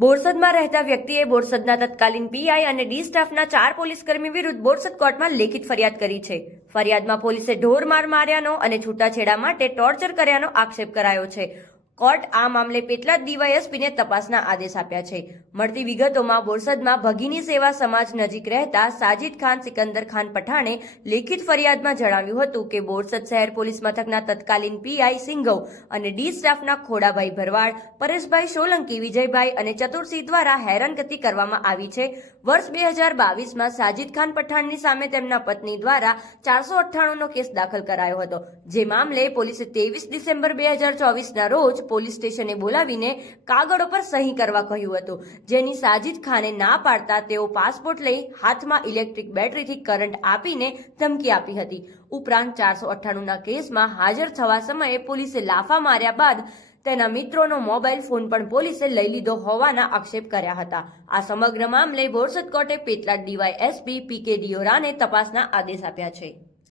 બોરસદમાં રહેતા વ્યક્તિએ બોરસદના તત્કાલીન પીઆઈ અને ડી સ્ટાફના 4 પોલીસકર્મી વિરુદ્ધ બોરસદ કોર્ટમાં લેખિત ફરિયાદ કરી છે। ફરિયાદમાં પોલીસે ઢોર માર માર્યાનો અને છૂટાછેડા માટે ટોર્ચર કર્યાનો આક્ષેપ કરાયો છે। કોર્ટ આ મામલે પેટલાદ ડીવાયએસપીને તપાસના આદેશ આપ્યા છે। મળતી વિગતોમાં બોરસદમાં ભગીની સેવા સમાજ નજીક રહેતા સાજિદ ખાન સિકંદર ખાન પઠાણે લેખિત ફરિયાદમાં જણાવ્યું હતું કે બોરસદ શહેર પોલીસ મથકના તત્કાલીન પીઆઈ સિંઘવ અને ડી સ્ટાફના ખોડાભાઈ ભરવાડ, પરેશભાઈ સોલંકી, વિજયભાઈ અને ચતુરસિંહ દ્વારા હેરાનગતિ કરવામાં આવી છે। વર્ષ 2022માં સાજિદ ખાન પઠાણની સામે તેમના પત્ની દ્વારા 498નો કેસ દાખલ કરાયો હતો, જે મામલે પોલીસે 23 ડિસેમ્બર 2024ના રોજ પોલીસ સ્ટેશને બોલાવીને કાગળો પર સહી કરવા કહ્યું હતું, જેની સાજિદ ખાને ના પાડતા તેઓ પાસપોર્ટ લઈ હાથમાં ઇલેક્ટ્રિક બેટરીથી કરંટ આપીને ધમકી આપી હતી। ઉપરાંત 498ના કેસમાં હાજર થવા સમયે પોલીસે લાફા માર્યા બાદ તેના મિત્રોનો મોબાઈલ ફોન પણ પોલીસે લઈ લીધો હોવાના આક્ષેપ કર્યા હતા। આ સમગ્ર મામલે બોરસદ કોર્ટે પેટલાદ ડીવાયએસપી પીકે દિયોરાને તપાસના આદેશ આપ્યા છે।